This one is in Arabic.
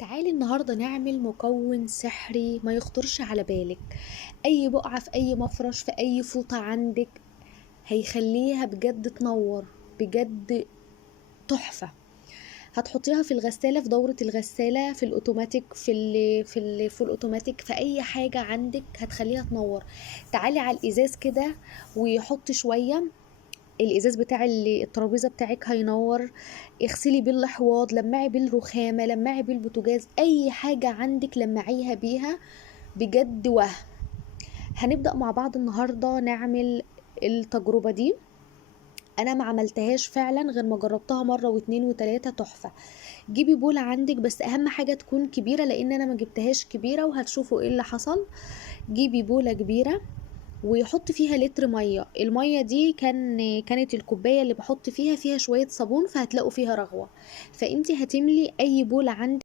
تعالي النهاردة نعمل مكون سحري ما يخطرش على بالك. اي بقعة في اي مفرش في اي فوطة عندك هيخليها بجد تنور، بجد تحفة. هتحطيها في الغسالة، في دورة الغسالة، في الاوتوماتيك، في الاوتوماتيك، في اي حاجة عندك هتخليها تنور. تعالي على الازاز كده وحطي شوية. الازاز بتاع الترابيزه بتاعك هينور. اغسلي بيه الحواض، لمعي بيه الرخامه، لمعي بيه البوتاجاز، اي حاجه عندك لمعيها بيها. بجد هنبدا مع بعض النهارده نعمل التجربه دي. انا ما عملتهاش فعلا غير ما جربتها مره واتنين وتلاته، تحفه. جيبي بولة عندك، بس اهم حاجه تكون كبيره لان انا ما جبتهاش كبيره وهتشوفوا ايه اللي حصل. جيبي بولة كبيره ويحط فيها لتر ميه. الميه دي كانت الكوبايه اللي بحط فيها شويه صابون، فهتلاقوا فيها رغوه. فانتي هتملي اي بوله عندك